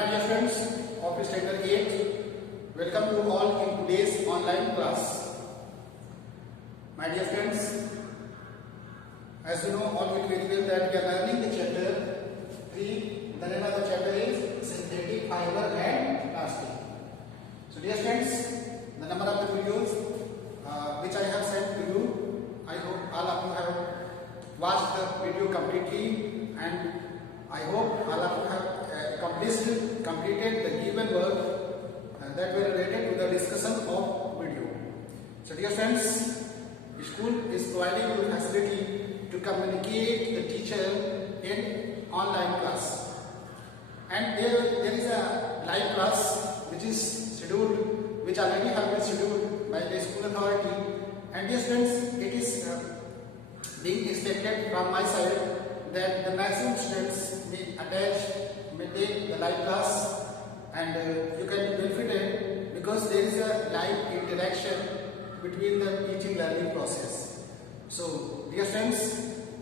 my dear friends of Standard 8, welcome you all in today's online class. My dear friends, as you know all very well that we are learning the chapter 3. The name of the chapter is synthetic fiber and plastic. So dear friends, the number of the videos which I have sent to you, I hope all of you have watched the video completely, and I hope all of you have completed the given work that were related to the discussion of video. So dear friends, school is providing you the facility to communicate the teacher in online class, and there is a live class which is scheduled, which already have been scheduled by the school authority. And dear friends, it is being expected from my side that the maximum students may take the live class, and you can be benefited because there is a live interaction between the teaching learning process. So dear friends,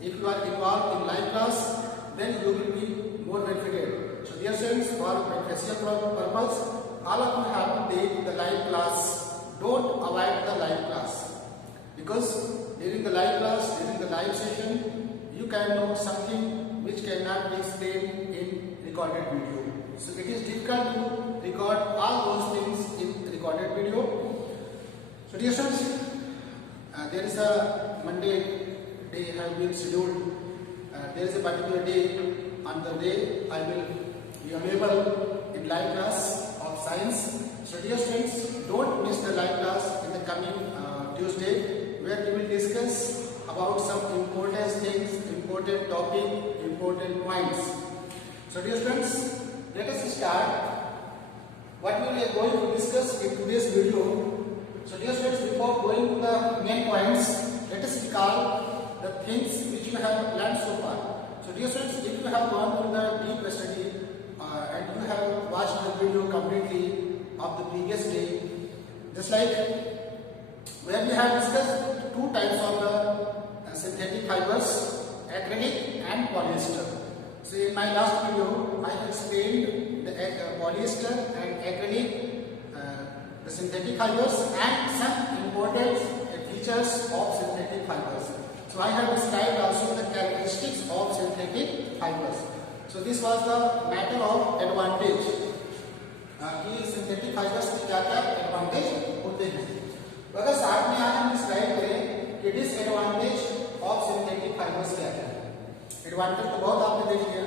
if you are involved in live class, then you will be more benefited. So dear friends, for beneficial purpose, all of you have to take the live class. Don't avoid the live class, because during the live class, during the live session, you can know something which cannot be explained in recorded video. So it is difficult to record all those things in recorded video. So dear friends, there is a Monday day have been scheduled. There is a particular day on the day I will be available in live class of science. So dear friends, don't miss the live class in the coming Tuesday, where we will discuss about some important things, important topic, important points. So dear friends, let us start what we are going to discuss in today's video. So dear friends, before going to the main points, let us recall the things which you have learned so far. So dear friends, if you have gone through the deep study and you have watched the video completely of the previous day, just like where we have discussed two types of the synthetic fibers, acrylic and polyester. So in my last video, I have explained the polyester and acrylic, the synthetic fibers, and some important features of synthetic fibers. So I have described also the characteristics of synthetic fibers. So this was the matter of advantage. कि synthetic fibres के क्या-क्या एडवांटेज होते हैं. तो अगर साथ में आज हम डिस्क्राइब करें कि डिसएडवांटेज ऑफ सिंथेटिक फाइबर्स क्या है. एडवांटेज तो बहुत आपने देख लिया.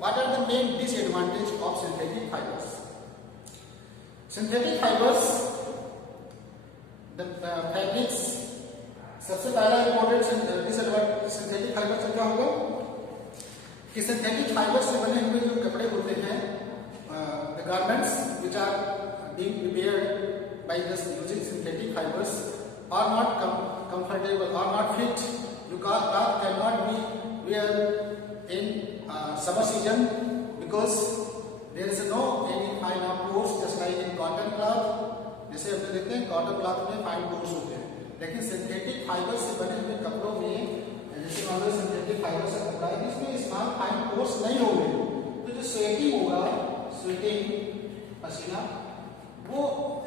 What are the main disadvantage of synthetic fibres? Synthetic fibres, the fabrics. सबसे पहला इंपॉर्टेंट डिसएडवांटेज सिंथेटिक फाइबर से क्या होगा कि सिंथेटिक फाइबर से बने हुए जो कपड़े होते हैं, the garments which are being prepared by this using synthetic fibers are not comfortable or not fit. You cannot be wear in summer season because there is no any fine pores, just like in cotton cloth. जैसे हम देखते हैं cotton cloth में fine pores होते हैं, लेकिन synthetic fibre से बने हुए कपड़ों में, जैसे नॉर्मल सिंथेटिक फाइबर से कपड़ा है, इसमें स्मॉल फाइन पोर्स नहीं होंगे. तो जो स्वेटिंग होगा, स्वेटिंग पसीना, वो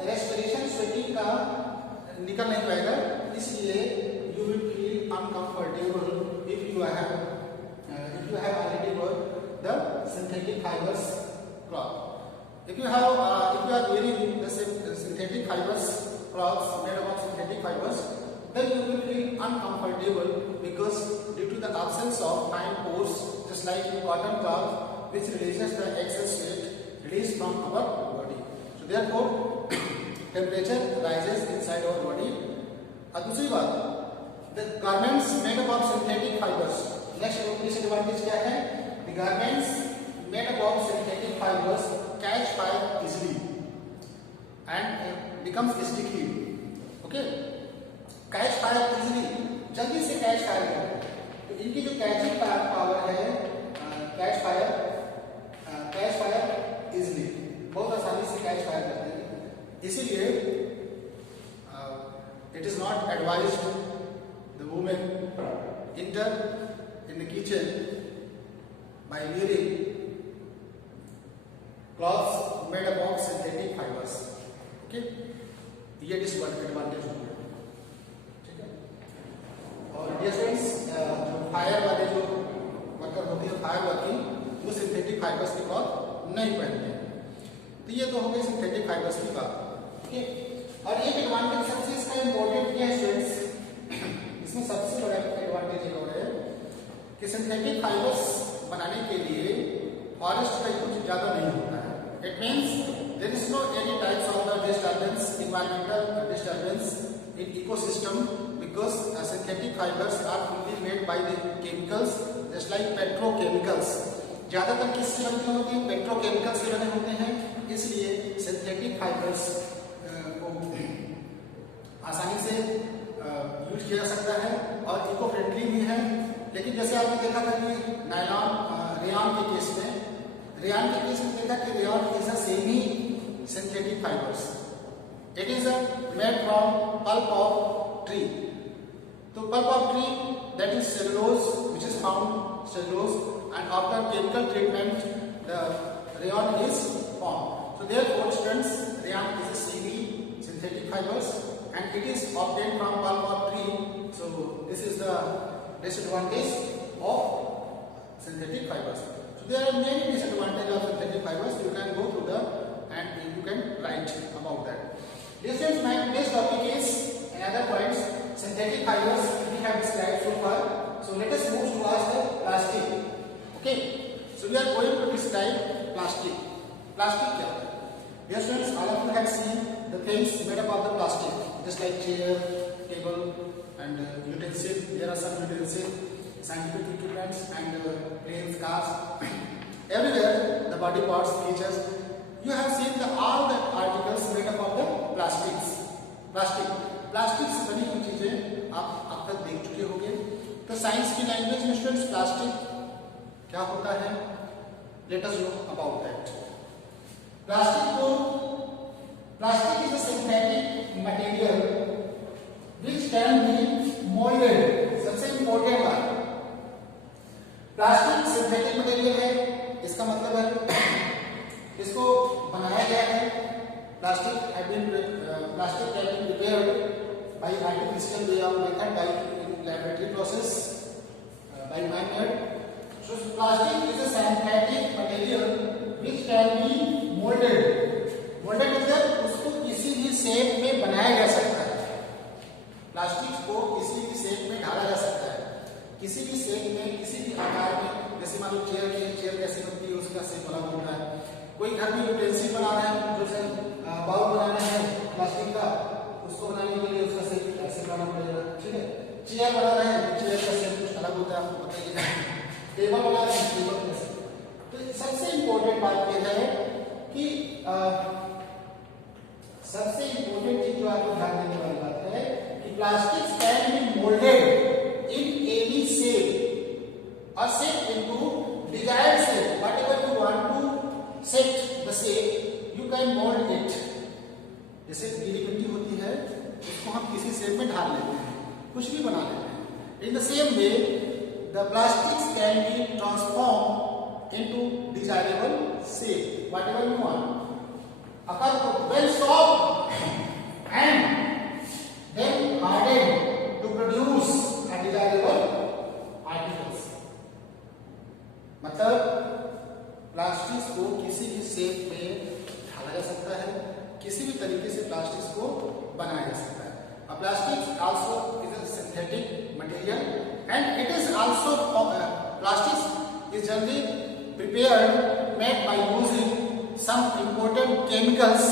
रेस्पिरेशन स्वेटिंग का निकल नहीं पाएगा. इसलिए you will feel uncomfortable if you have already work the synthetic fibres cloth. If you are wearing the synthetic fibers cloths made up of synthetic fibers, then you will feel uncomfortable because due to the absence of fine pores, just like in cotton cloth, which releases the excess sweat released from our body. So therefore, temperature rises inside our body. और दूसरी बात, the garments made up of synthetic fibers. Next disadvantage क्या है? The garments made up of synthetic fibers catch fire easily and becomes sticky. Okay, catch fire easily, जल्दी से catch fire करते हैं. तो इनकी जो catching power है, catch fire easily, बहुत आसानी से catch fire करते हैं. इसीलिए it is not advised the women enter in the kitchen by wearing clothes made up of synthetic fibres. Okay, ये डिसएडवांटेज हो गया, ठीक है। और डियर स्टूडेंट्स, जो फायर वाले जो वर्कर होते हैं, फायर वर्किंग, वो सिंथेटिक फाइबर्स की क्लॉथ नहीं पहनते हैं। तो ये तो हो गई सिंथेटिक फाइबर्स की बात, ओके। और एक एडवांटेज सबसे इसका इंपॉर्टेंट क्या है स्टूडेंट्स, इसमें सबसे बड़ा एडवांटेज एक और है कि सिंथेटिक फाइबर्स बनाने के लिए फॉरेस्ट का यूज ज्यादा नहीं होता है। It means there is no any types of the disturbance, environmental disturbance in ecosystem, because synthetic fibres are fully made by the chemicals just like petrochemicals. ज्यादातर किससे बनते होते हैं? पेट्रोकेमिकल्स से बने होते हैं, इसलिए सिंथेटिक फाइबर्स को आसानी से यूज किया जा सकता है और इको फ्रेंडली भी है। लेकिन जैसे आपने देखा था कि नायलॉन, रेयॉन के केस में देखा कि rayon is a semi synthetic fibers. It is made from pulp of tree. तो pulp of tree, that is cellulose, which is found cellulose, and after chemical treatment the rayon is form. So therefore students, rayon is a seamy synthetic fibers and it is obtained from pulp of tree. So this is the disadvantage of synthetic fibers. So there are many disadvantages of synthetic fibers. You can go through the and you can write about that. This is my today's topic is another points, synthetic fibers we have described so far. So let us move towards the plastic. Okay. So we are going to describe plastic. Plastic क्या होता है? Dear students, all of you have seen the things made up of the plastic, just like chair, table, and utensils. There are some utensils, scientific equipments, and planes, cars. Everywhere, the body parts, features. You have seen all the articles made up of the plastics. Plastic से बनी हुई चीजें आप अब तक देख चुके होंगे। तो साइंस की लैंग्वेज में स्टूडेंट्स प्लास्टिक क्या होता है? Let us know about that. Plastic is a synthetic material which can be molded. सबसे इम्पोर्टेंट बात, प्लास्टिक सिंथेटिक मटेरियल है, इसका मतलब है इसको बनाया गया है। Plastic can be prepared by artificial way of method, by laboratory process, by man made. So plastic is a synthetic material which can be molded मतलब उसको किसी भी शेप में बनाया जा सकता है। प्लास्टिक को किसी भी शेप में ढाला जा सकता है, किसी भी शेप में, किसी भी आकार में। जैसे मान लो चेयर कैसी बनती है, उसका शेप अलग होता है। कोई घर में यूटेंसिल बना रहा है, जैसे बाउल बनाना है प्लास्टिक का, उसको बनाने के लिए उसका शेप ऐसे बनाना पड़ेगा, ठीक है। चेयर बना रहे हैं, चेयर का शेप कुछ अलग होता है, आपको बताइए। टेबल बना रहे हैं, टेबल का शेप। तो सबसे इम्पोर्टेंट बात यह है कि सबसे इंपॉर्टेंट चीज जो आपको ध्यान देने वाली बात है कि plastic can be moulded in any shape और set into desired shape. Whatever you want to set the shape, you can mould it. जैसे गीली मिट्टी होती है, उसको हम किसी शेप में ढाल लेते हैं, कुछ भी बना लेते हैं। In the same way the plastics can be transform into desirable shape, whatever you want. When soft and then hardened to produce a desirable articles। मतलब प्लास्टिक्स को किसी भी शेप में ढाला जा सकता है, किसी भी तरीके से प्लास्टिक्स को बनाया जा सकता है। A plastic also is a synthetic material and it is also plastics is generally prepared made by using some important chemicals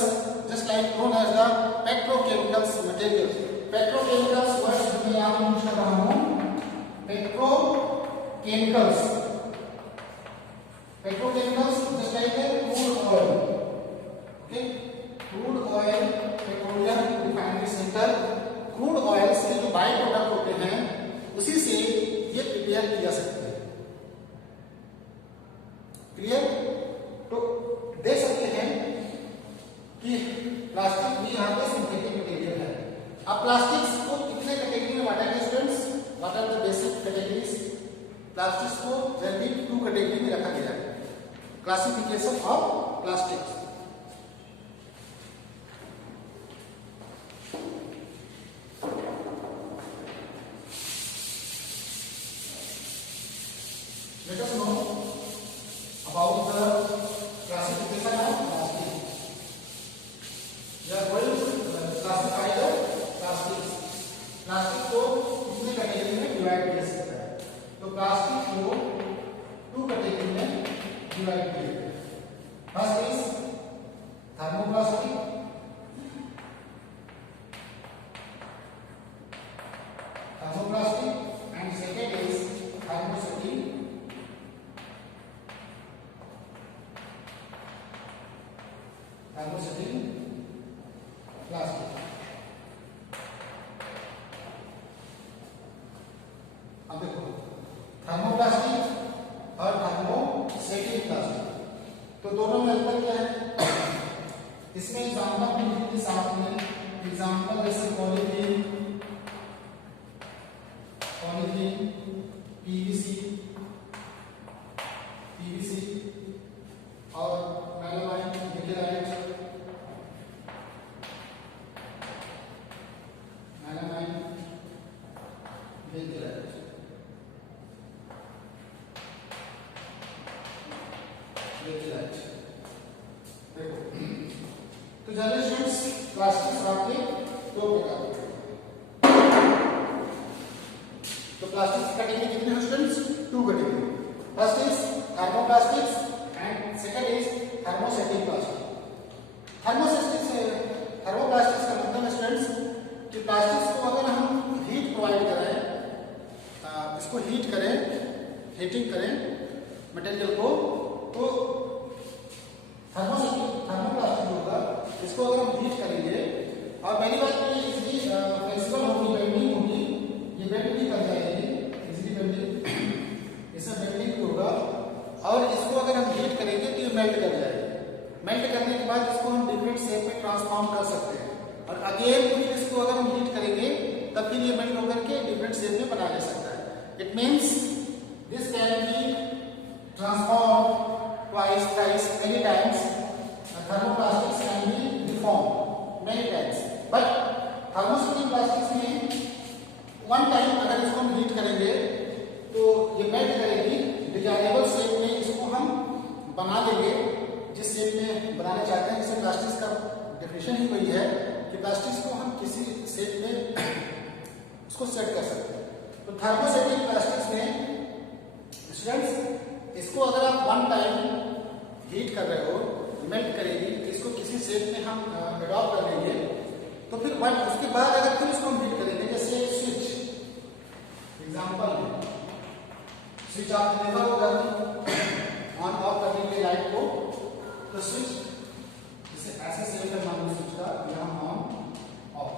just like known as the petrochemicals materials। petrochemicals word जो मैं यहाँ यूज कर रहा हूँ, petrochemicals just like crude oil, okay, crude oil, petroleum refinery center, crude oil से जो by product होते हैं उसी से ये प्रिपेयर किया सकते हैं। क्लियर? तो देख सकते हैं कि प्लास्टिक भी यहाँ पे सिंथेटिक मटेरियल है। अब प्लास्टिक्स को कितने कैटेगरी में बांटा गया students? What are the basic categories? Plastics को जनरली 2 कैटेगरी में रखा गया है। Classification of plastics. Let us know about the classification of plastic. We are going to classify the plastics. Plastic को कितने कैटेगरी में डिवाइड किया सकता है? तो प्लास्टिक को 2 कैटेगरी में डिवाइड किया है. First is thermoplastic, and second is thermosetting plastic. अब देखो थर्मोप्लास्टिक और थर्मोसेटिंग प्लास्टिक, तो दोनों में अंतर क्या है? इसमें एग्जांपल भी लिखिए साथ में. एग्जांपल जैसे पॉलीथीन, पीवीसी और मेलामाइन, निकेलाइट, देखो तो जनरल स्टूडेंट्स प्लास्टिक्स आपके 2 प्रकार के. तो प्लास्टिक्स कैटेगरी कितने हैं स्टूडेंट्स? 2 category. First is thermoplastics and second is thermosetting plastic. Thermoplastics का मतलब है स्टूडेंट्स कि प्लास्टिक्स को अगर हम हीट प्रोवाइड करें, इसको हीटिंग करें मटेरियल को, तो थर्मोप्लास्टिक होगा. इसको अगर हम हीट करेंगे और पहली बात ये इजली फ्लेक्सिबल होगी, बेंडिंग होगी, ये बेंड भी कर जाएगी, इजली बेंडिंग, इसमें बेंडिंग भी होगा. और इसको अगर हम हीट करेंगे तो ये मेल्ट कर जाएगी. मेल्ट करने के बाद इसको हम डिफरेंट शेप में ट्रांसफॉर्म कर सकते हैं, और अगेन फिर इसको अगर हम हीट करेंगे तब फिर ये मेल्ट होकर के डिफरेंट शेप में बना जा सकता है. It means this can be transform twice, thrice, many times. Thermoplastics can be deformed many times. But thermoseting plastics में one time अगर इसको हम हीट करेंगे तो ये मेल्ट करेगी, डिजाइनेबल शेप में इसको हम बना देंगे, जिस शेप में बनाना चाहते हैं. जैसे प्लास्टिक्स का डेफिनेशन ही वही है कि प्लास्टिक्स को हम किसी शेप में उसको सेट कर सकते हैं. तो थर्मोसेटिंग प्लास्टिक्स में स्टूडेंट्स इसको अगर आप वन टाइम हीट कर रहे हो, मेल्ट करेगी, इसको किसी शेप में हम एडॉप्ट कर लेंगे, तो फिर उसके बाद अगर फिर इसको हम हीट करेंगे, जैसे स्विच एग्जांपल में स्विच आप लेवल कर ऑन ऑफ करने के लिए लाइट को, तो स्विच जैसे ऐसे शेप में मान लो स्विच का यहाँ ऑन ऑफ.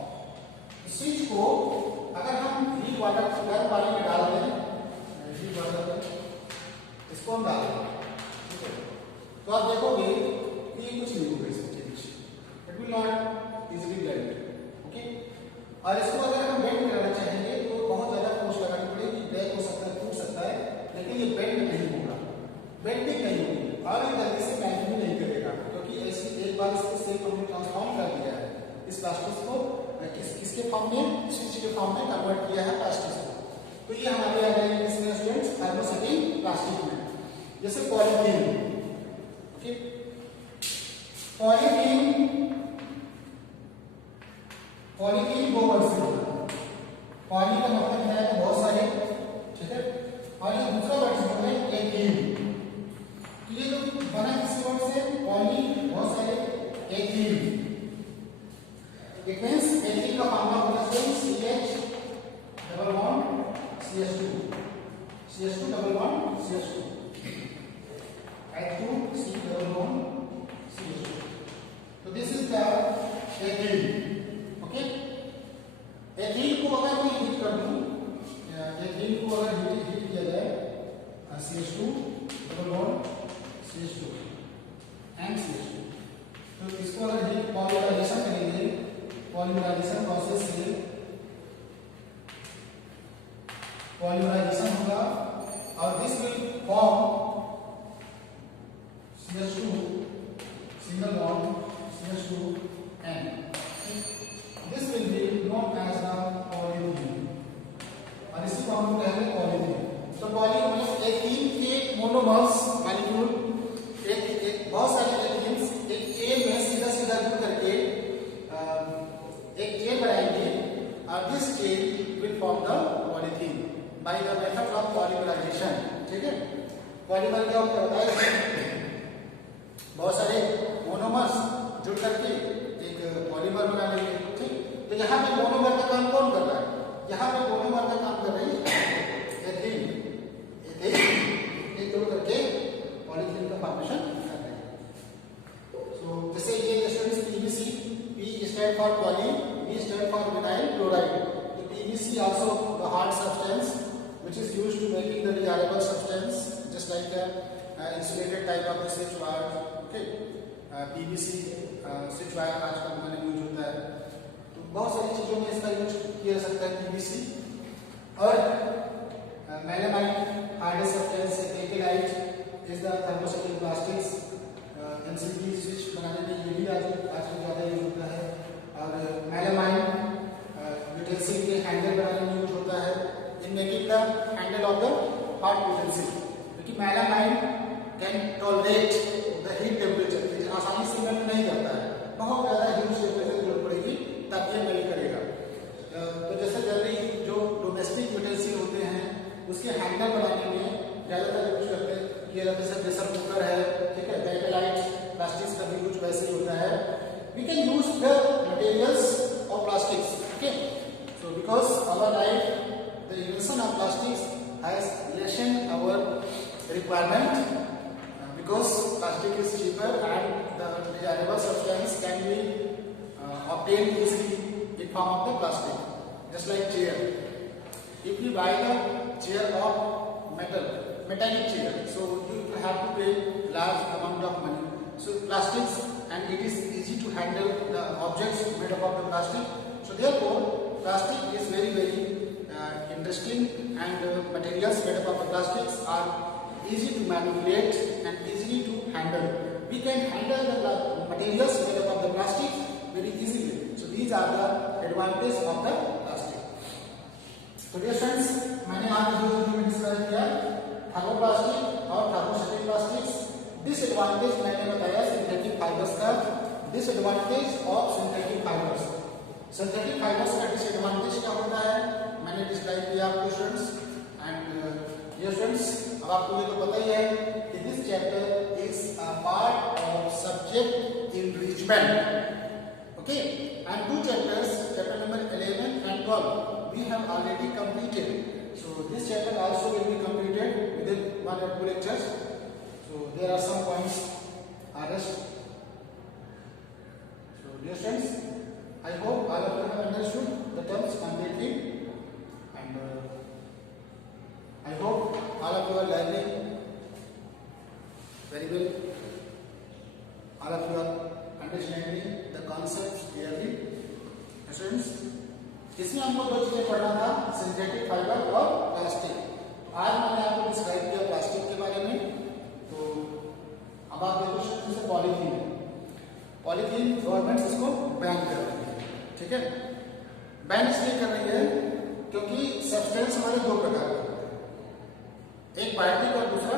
स्विच को अगर हम हीट वाटर गर्म पानी में डाल दें, हीट वाटर में इसको हम डाल दें, ठीक है, तो आप देखोगे कि ये कुछ नहीं होगा इसमें change. It will not easily blend. Okay. और इसको अगर हम बेंड कराना चाहेंगे तो बहुत ज्यादा फोर्स लगानी पड़ेगी, ब्रेक हो सकता है, टूट सकता है, लेकिन ये बेंड नहीं होगा, बेंडिंग नहीं होगी, और ये जल्दी से बेंड भी नहीं करेगा, क्योंकि ऐसी एक बार इसको शेप हमने ट्रांसफॉर्म कर दिया है. इस प्लास्टिक को किसके फॉर्म में? स्विच के फॉर्म में कन्वर्ट किया है प्लास्टिक को. तो ये हमारे आ जाएंगे किसमें स्टूडेंट्स? थर्मोसेटिंग प्लास्टिक में. जैसे पॉलीथीन. ओके. पॉलीथीन 2 वर्ड से होगा. पॉली का मतलब क्या है? बहुत सारे, ठीक है. और ये दूसरा वर्ड से होगा एथीन. तो ये जो बना किस वर्ड से? पॉली, बहुत सारे, एथीन. इट मींस एथीन का फॉर्मूला होगा CH double bond CH2 double bond CH2 H2 C double bond CH2. So this is the ethene. Okay. Ethene को अगर मैं हीट कर दूं, एथीन को अगर हीट किया जाए CH2 double bond CH2 and CH2, तो इसको अगर हीट पॉलीमराइजेशन करेंगे, पॉलीमराइजेशन प्रोसेस से पॉलीमराइजेशन होगा और this will form CH2 by the method of polymerization. ठीक है, पॉलीमर क्या होता है? बहुत सारे मोनोमर्स जुड़ करके एक पॉलीमर बना लेंगे। ठीक, तो यहाँ पे मोनोमर का काम कौन कर रहा है? यहाँ पे मोनोमर का काम कर रही है एथीन। जुड़ करके पॉलीथीन का फॉर्मेशन कर रहे हैं। सो जैसे ये students PVC, P stand for poly, V stand for vinyl chloride. तो PVC also the hard substance which is used to making the reliable substance, just like insulated type of the switch wire. Okay, PVC switch wire आजकल हमारे यूज होता है। तो बहुत सारी चीजों में इसका यूज किया जा सकता है PVC। और melamine hardest substance, bakelite is the thermostatic plastics, NCT switch बनाने में ये भी आजकल ज्यादा यूज होता है। और melamine यूटेंसिल के हैंडल बनाने में यूज होता है, in making the handle of the hot utensil, क्योंकि melamine can tolerate the heat temperature, आसानी से मेल्ट नहीं करता है, बहुत ज्यादा हीट टेम्परेचर की जरूरत पड़ेगी तब ये मेल्ट करेगा। तो जैसे जनरली जो डोमेस्टिक यूटेंसिल होते हैं उसके हैंडल बनाने में ज्यादातर यूज करते किया जाता है, जैसे प्रेशर कुकर है, ठीक है, बेकेलाइट प्लास्टिक्स का भी यूज वैसे ही होता है। We can use the materials of plastics. Okay, so because our life the invention of plastics has lessened our requirement because plastic is cheaper and the reliable substance can be obtained easily in form of the plastic. Just like chair, if you buy the chair of metallic chair, so you have to pay large amount of money. So plastics, and it is easy to handle the objects made up of the plastic. So therefore plastic is very interesting, and materials made up of the plastics are easy to manipulate and easily to handle. We can handle the materials made up of the plastic very easily. So these are the advantages of the plastic. So dear friends, मैंने आज जो डिस्कस किया थर्मोप्लास्टिक और thermostatic plastics. Disadvantage मैंने बताया synthetic fibres का, disadvantage of synthetic fibres. Synthetic fibres का डिसएडवांटेज क्या होता है मैंने डिस्क्राइब किया आपको स्टूडेंट्स। एंड ये स्टूडेंट्स, अब आपको ये तो पता ही है कि this chapter is a part of subject enrichment. Okay, and two chapters, chapter number 11 and 12 we have already completed. So this chapter also will be completed within 1 or 2 lectures. So there are some points are rest. So dear friends, I hope all of you have understood the terms completely, and I hope all of you are learning very well. All of you are understanding the concepts clearly. Students, इसमें हमको दो चीजें पढ़ना था, synthetic fibre और प्लास्टिक। आज मैंने आपको डिस्क्राइब किया प्लास्टिक के बारे में। तो अब आप देखो जैसे पॉलीथीन, पॉलीथीन गवर्नमेंट इसको बैन कर रही है। ठीक है, बैन इसलिए कर रही है क्योंकि सब्सटेंस हमारे दो प्रकार के होते हैं, एक बायोटिक और दूसरा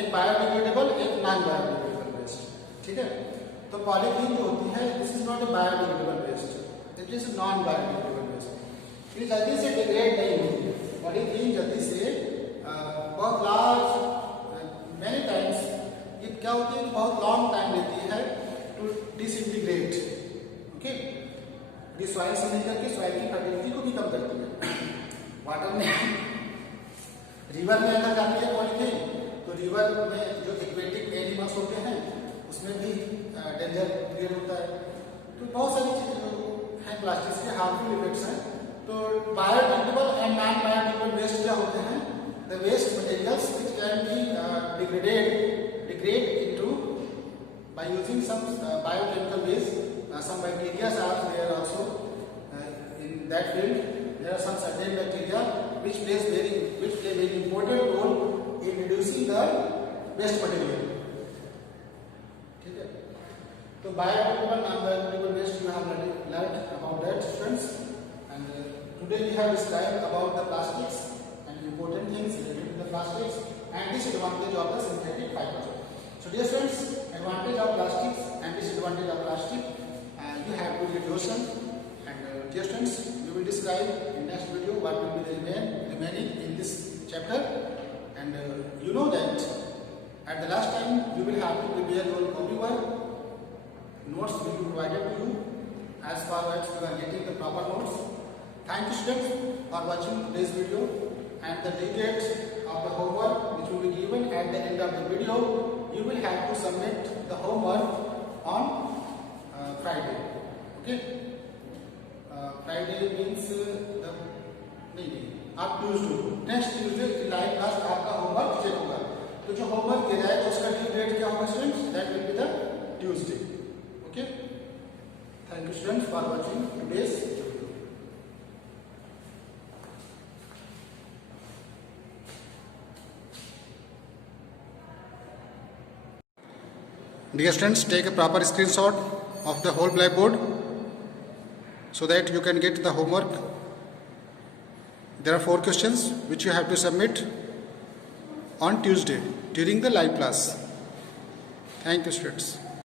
एक बायोडिग्रेडेबल, एक नॉन बायोडिग्रेडेबल वेस्ट। ठीक है, तो पॉलीथीन जो होती है this is not a biodegradable waste, it is non biodegradable waste. ये जल्दी से डिग्रेड नहीं होती है पॉलीथीन, जल्दी से बहुत लार्ज मेनी टाइम्स ये क्या होती है, बहुत लॉन्ग टाइम लेती है टू डिसइंटीग्रेट। ओके, ये सॉइल से मिलकर के सॉइल की फर्टिलिटी को भी कम करती है। वाटर में रिवर में अगर जाती है पॉलीथीन तो रिवर में जो एक्वेटिक एनिमल्स होते हैं उसमें भी डेंजर क्रिएट होता है। तो बहुत सारी चीजें हैं प्लास्टिक के हार्मफुल इफेक्ट्स हैं। तो biodegradable and non biodegradable waste क्या होते हैं, the waste materials which can be degrade into by using some biochemical ways, some bacteria are there also in that field. There are some certain bacteria which play very important role in reducing the waste material. ठीक है, तो biodegradable non biodegradable waste you have learned about that friends, and today we have described about the plastics and important things related to the plastics and disadvantage of the synthetic fiber. So dear friends, advantage of plastics and disadvantage of plastic you have to read yourself, and dear friends, we will describe in next video what will be the remaining in this chapter, and you know that at the last time you will have to prepare your copy work. Notes will be provided to you as far as you are getting the proper notes. Thank you students for watching today's video, and the details of the homework which will be given at the end of the video. You will have to submit the homework on Friday. Okay, Friday means आप Tuesday next Tuesday live class आपका homework check होगा. तो जो होमवर्क दिया जाएगा उसका due date क्या होगा students? That will be the Tuesday. Okay, thank you students for watching today's video. Dear students, take a proper screenshot of the whole blackboard so that you can get the homework. There are 4 questions which you have to submit on Tuesday during the live class. Thank you students.